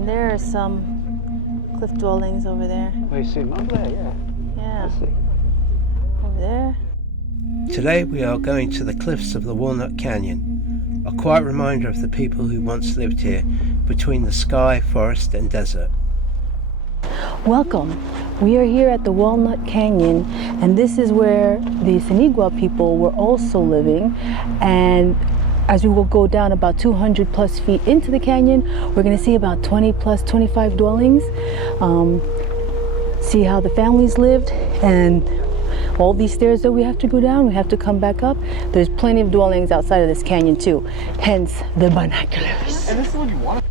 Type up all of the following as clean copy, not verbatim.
And there are some cliff dwellings over there. Oh, you see them over there, yeah. Yeah. I see. Over there. Today we are going to the cliffs of the Walnut Canyon, a quiet reminder of the people who once lived here between the sky, forest and desert. Welcome. We are here at the Walnut Canyon, and this is where the Sinigua people were also living. And as we will go down about 200 plus feet into the canyon, we're going to see about 20 plus 25 dwellings, see how the families lived, and all these stairs that we have to go down, we have to come back up. There's plenty of dwellings outside of this canyon too, hence the binoculars. And this is what you want.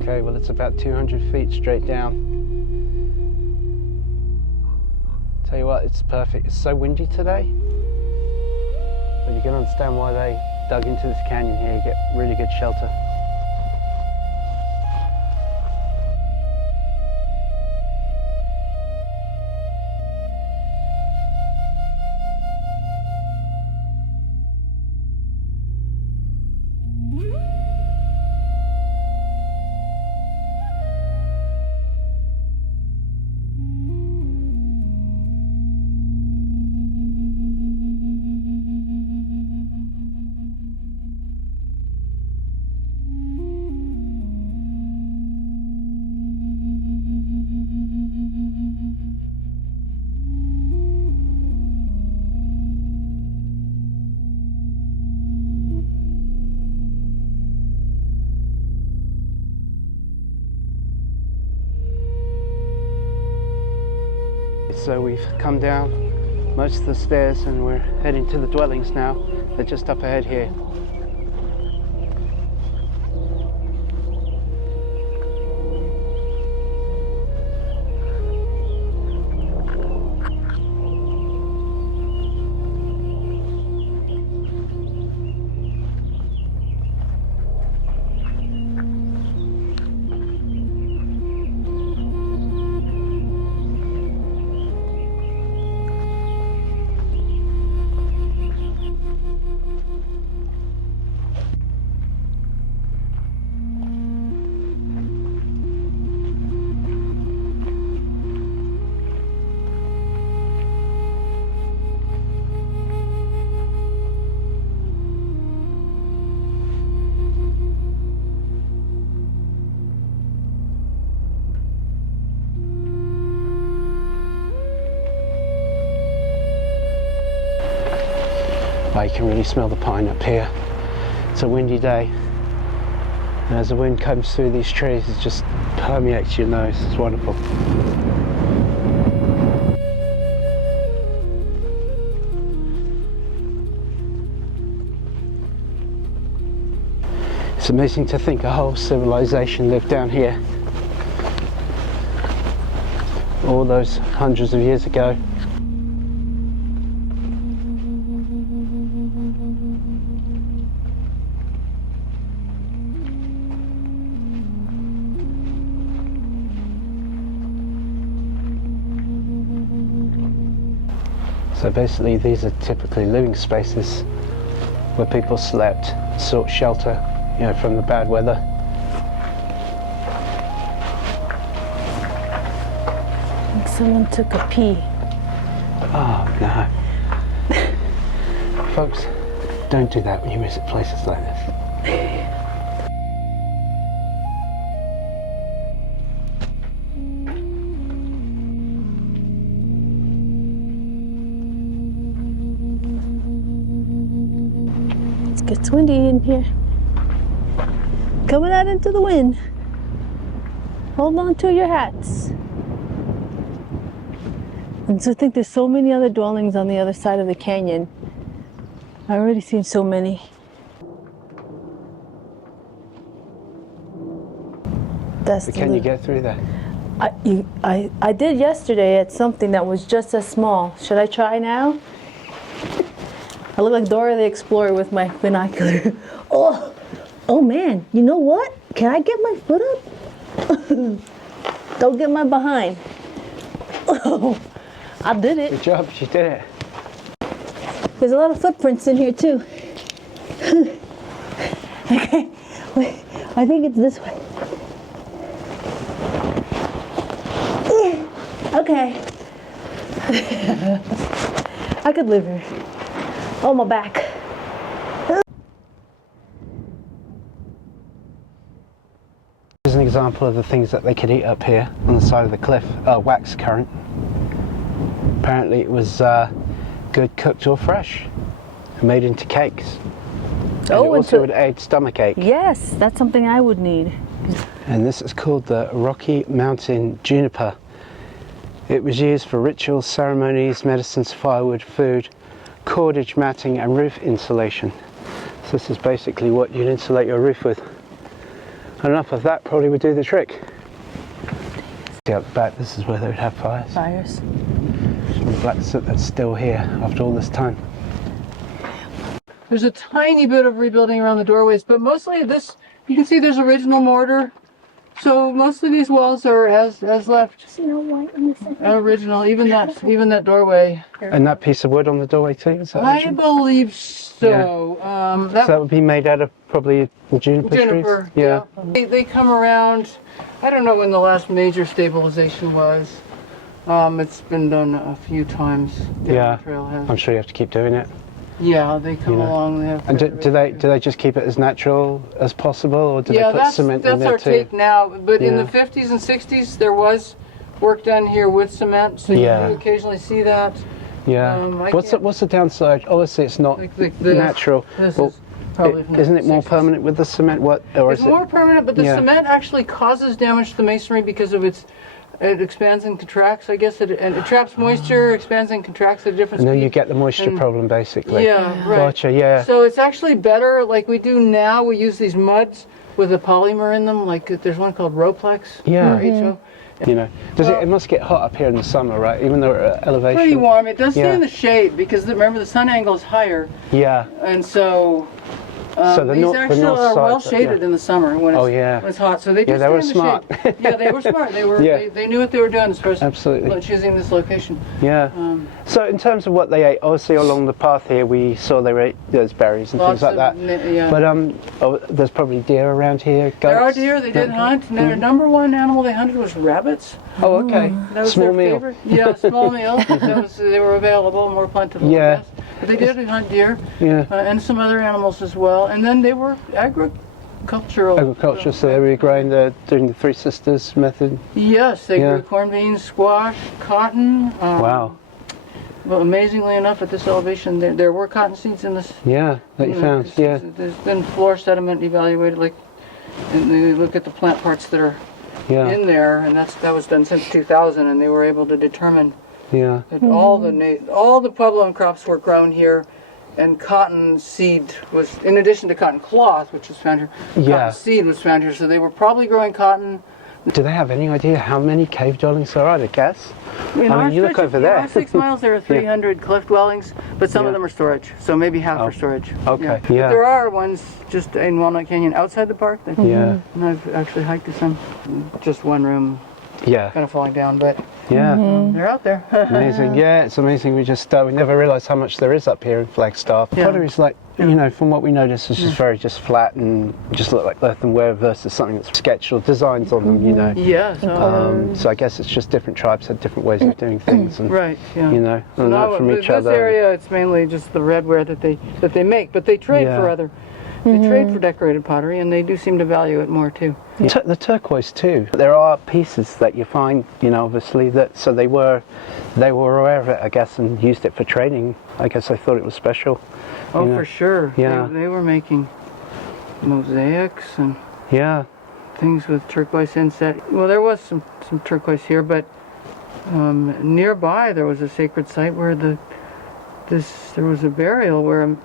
Okay, well it's about 200 feet straight down. Tell you what, it's perfect. It's so windy today, but you can understand why they dug into this canyon here. You get really good shelter. So we've come down most of the stairs and we're heading to the dwellings now. They're just up ahead here. You can really smell the pine up here. It's a windy day, and as the wind comes through these trees, it just permeates your nose. It's wonderful. It's amazing to think a whole civilization lived down here all those hundreds of years ago. So basically these are typically living spaces where people slept, sought shelter, you know, from the bad weather. I think someone took a pee. Oh no. Folks, don't do that when you visit places like this. It's windy in here. Coming out into the wind. Hold on to your hats. And so I think there's so many other dwellings on the other side of the canyon. I've already seen so many. Can you get through that? I did yesterday at something that was just as small. Should I try now? I look like Dora the Explorer with my binocular. Oh man, you know what? Can I get my foot up? Don't get my behind. Oh, I did it. Good job, you did it. There's a lot of footprints in here too. Okay, wait, I think it's this way. Okay. I could live here. On my back. Here's an example of the things that they could eat up here on the side of the cliff. Wax currant. Apparently it was good cooked or fresh, made into cakes. And it also would aid stomachache. Yes, that's something I would need. And this is called the Rocky Mountain Juniper. It was used for rituals, ceremonies, medicines, firewood, food, cordage, matting and roof insulation. So this is basically what you'd insulate your roof with. Enough of that probably would do the trick. See up the back, this is where they would have fires. Fires. Some black soot that's still here after all this time. There's a tiny bit of rebuilding around the doorways, but mostly this, you can see there's original mortar. So most of these walls are as left. Snow White in the second. Original, even that doorway. And that piece of wood on the doorway too, is that I original? believe so. So that would be made out of probably the juniper trees? Yeah. They come around, I don't know when the last major stabilization was. It's been done a few times down the trailhead. I'm sure you have to keep doing it. Yeah, they come along. They have And do they just keep it as natural as possible, or do they put cement in there that's too? our take now. But in the 50s and 60s, there was work done here with cement, so you do occasionally see that. Yeah. What's the downside? Obviously, it's not Like this. natural. This Well, is probably from the isn't it more 60s. permanent with the cement? Or It's is more it? permanent, but the cement actually causes damage to the masonry because of it expands and contracts, I guess, and it traps moisture, expands and contracts at a different And speed. then you get the moisture problem, basically. Yeah, right. Gotcha. Yeah. So it's actually better, like we do now. We use these muds with a polymer in them. Like there's one called Roplex. Yeah. Or HO. You know, it must get hot up here in the summer, right? Even though we're at elevation. Pretty warm. It does stay Yeah. in the shade because remember the sun angle is higher, Yeah. and so. So the these north are well side, shaded in the summer when it's hot. So they do they stay were in the smart. shade. Yeah, they were smart. They were. Yeah. They knew what they were doing as far as Absolutely. choosing this location. Yeah. So in terms of what they ate, obviously along the path here we saw they ate those berries and Lots things like of that. yeah. But there's probably deer around here. Goats. There are deer. They did hunt. And their number one animal they hunted was rabbits. Oh, okay. That was Small their meal. favorite. Yeah, small meal. They were available, more plentiful. Yeah. I guess. But they did hunt deer. Yeah. And some other animals as well. And then they were agricultural. Agriculture, so they were doing the Three Sisters method. Yes, they grew corn, beans, squash, cotton. Wow. Well, amazingly enough, at this elevation, there were cotton seeds in this. Yeah, that you found. Yeah. There's been floor sediment evaluated, and they look at the plant parts that are in there, and that was done since 2000, and they were able to determine that all the Puebloan crops were grown here, and cotton seed was, in addition to cotton cloth, which was found here, cotton seed was found here, so they were probably growing cotton. Do they have any idea how many cave dwellings there are, I guess? I mean, you look over there. In 6 miles there are 300 cliff dwellings, but some of them are storage, so maybe half are storage. Okay. But there are ones just in Walnut Canyon outside the park. Yeah. And I've actually hiked to some, just one room Yeah. kind of falling down, but Yeah. they're out there. Amazing. Yeah, it's amazing. We never realised how much there is up here in Flagstaff. Yeah. Pottery's like, from what we noticed, it's just very flat and just look like earthenware versus something that's sketched or designs on them, Yeah. So I guess it's just different tribes had different ways of doing things, and Right. Yeah. and So learn from each other. This area, it's mainly just the redware that they make, but they trade for other. They trade for decorated pottery, and they do seem to value it more too. The turquoise too. There are pieces that you find, obviously so they were aware of it, I guess, and used it for trading. I guess they thought it was special. Oh, for sure. Yeah. They were making mosaics and things with turquoise inset. Well, there was some turquoise here, but nearby there was a sacred site where there was a burial where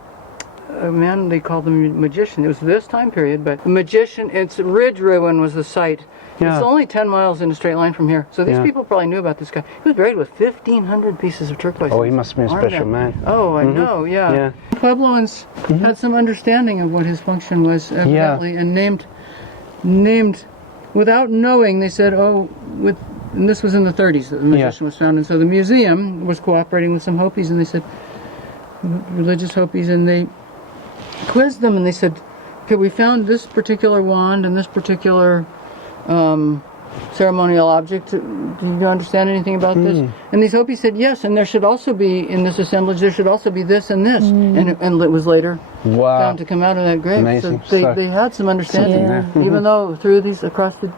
a man, they called him a magician. It was this time period, but a magician, it's Ridge Ruin was the site. Yeah. It's only 10 miles in a straight line from here. So these people probably knew about this guy. He was buried with 1,500 pieces of turquoise. Oh, he must have been a special man. Oh, I know, yeah. Puebloans had some understanding of what his function was, evidently, and named without knowing, they said, oh, and this was in the 30s that the magician was found, and so the museum was cooperating with some Hopis, and they said, religious Hopis, and they quizzed them, and they said, okay, we found this particular wand and this particular ceremonial object. Do you understand anything about this? And these Hopis said yes, and there should also be, in this assemblage, there should also be this and this. And it was later found to come out of that grave. Amazing. So they had some understanding, even though through these, across the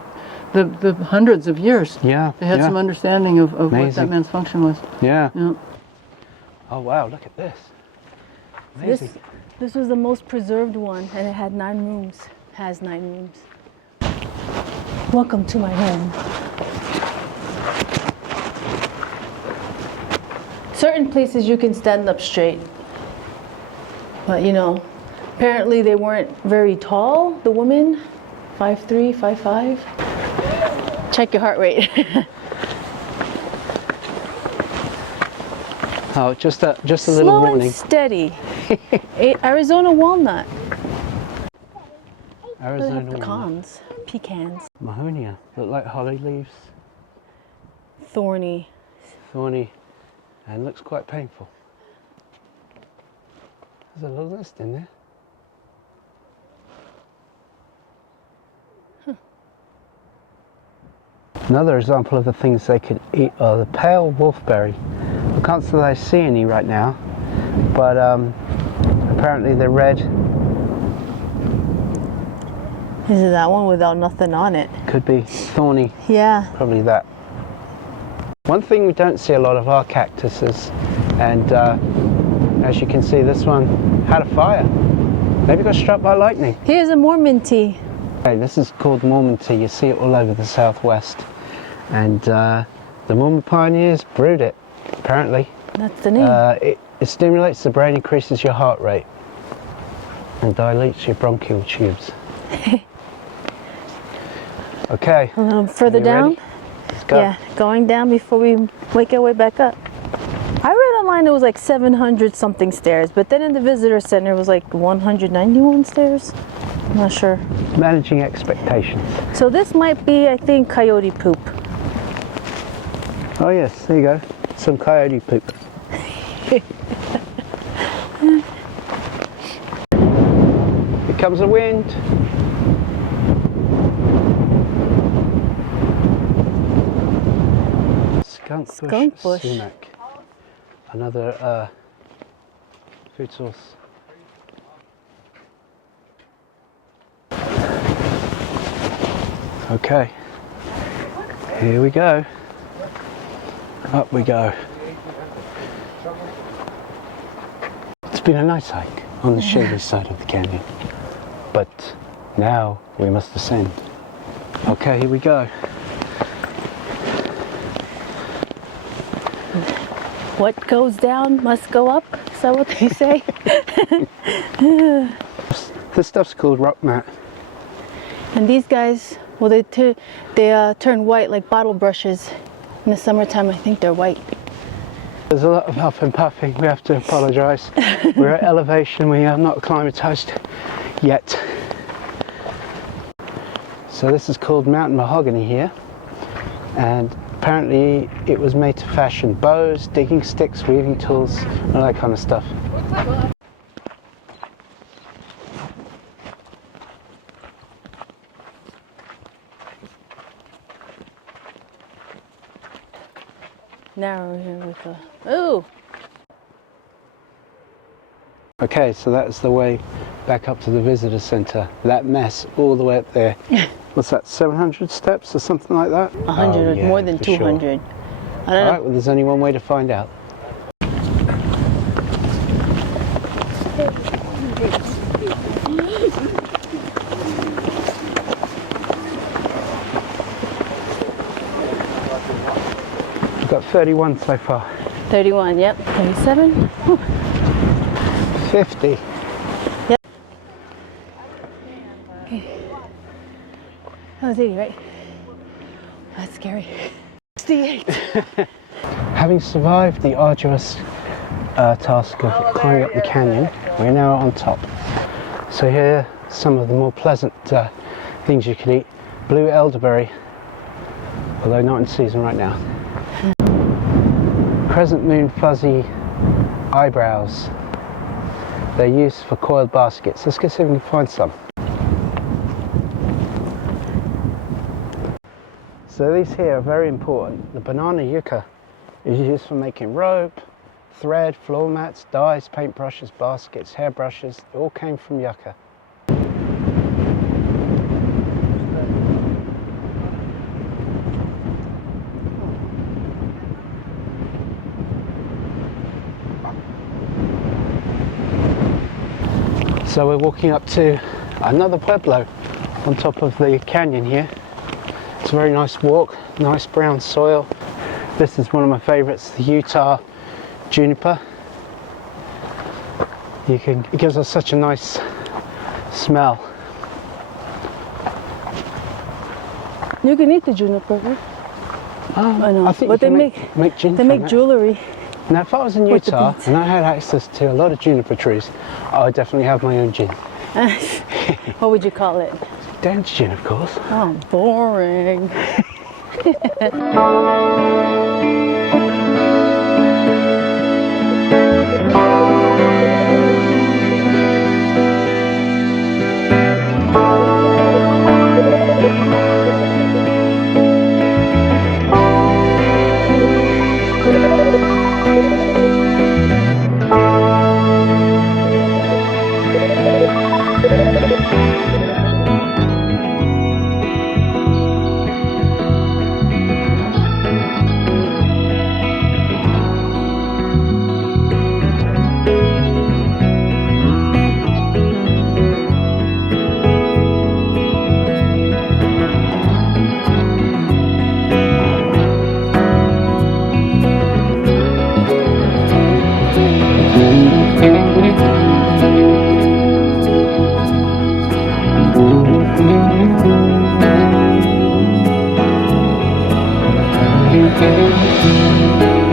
hundreds of years, they had some understanding of what that man's function was. Yeah. Oh wow, look at this. Amazing. This was the most preserved one, and it had 9 rooms. Has 9 rooms. Welcome to my home. Certain places you can stand up straight, but you know, apparently they weren't very tall. The women, 5'3", 5'5". Check your heart rate. Oh, just a little Slow warning. and steady. Arizona walnut. Arizona Pecans. Pecans. Mahonia, look like holly leaves. Thorny. Thorny, and looks quite painful. There's a little list in there. Another example of the things they could eat are the pale wolfberry. I can't say I see any right now, but apparently they're red. Is it that one without nothing on it? Could be thorny. Yeah. Probably that. One thing we don't see a lot of are cactuses, and as you can see, this one had a fire. Maybe got struck by lightning. Here's a Mormon tea. Okay, this is called Mormon tea. You see it all over the southwest, and the Mormon pioneers brewed it. Apparently. That's the name. It stimulates the brain, increases your heart rate, and dilates your bronchial tubes. Okay. A little further down. Ready? Let's go. Yeah, going down before we make our way back up. I read online it was like 700 something stairs, but then in the visitor center it was like 191 stairs. I'm not sure. Managing expectations. So this might be, I think, coyote poop. Oh yes, there you go. Some coyote poop. Here comes the wind. Skunk bush sumac. Another food source. Okay, here we go. Up we go. It's been a nice hike on the shady side of the canyon, but now we must ascend. Okay, here we go. What goes down must go up. Is that what they say? This stuff's called rock mat. And these guys, well, they turn white like bottle brushes. In the summertime, I think they're white. There's a lot of huff and puffing. We have to apologise. We're at elevation. We are not acclimatised yet. So this is called mountain mahogany here, and apparently it was made to fashion bows, digging sticks, weaving tools, all that kind of stuff. Narrow here with the, ooh! Okay, so that's the way back up to the visitor centre. That mess all the way up there. What's that, 700 steps or something like that? 100 or more than 200. Sure. I don't know. Alright, well there's only one way to find out. We've got 31 so far. 31, yep. 37. Whew. 50. Yep. Okay. That was 80, right? That's scary. 68. Having survived the arduous task of climbing up the canyon, we're now on top. So here are some of the more pleasant things you can eat. blue elderberry, although not in season right now. Crescent moon fuzzy eyebrows. They're used for coiled baskets. Let's go see if we can find some. So these here are very important. The banana yucca is used for making rope, thread, floor mats, dyes, paintbrushes, baskets, hairbrushes. It all came from yucca. So we're walking up to another pueblo on top of the canyon here. It's a very nice walk, nice brown soil. This is one of my favorites, the Utah juniper. It gives us such a nice smell. You can eat the juniper. I know, I think but you they can make gin they from make it. jewelry. Now if I was in With the Utah beads. and I had access to a lot of juniper trees, I would definitely have my own gin. What would you call it? Dance gin, of course. Oh, boring. Thank you.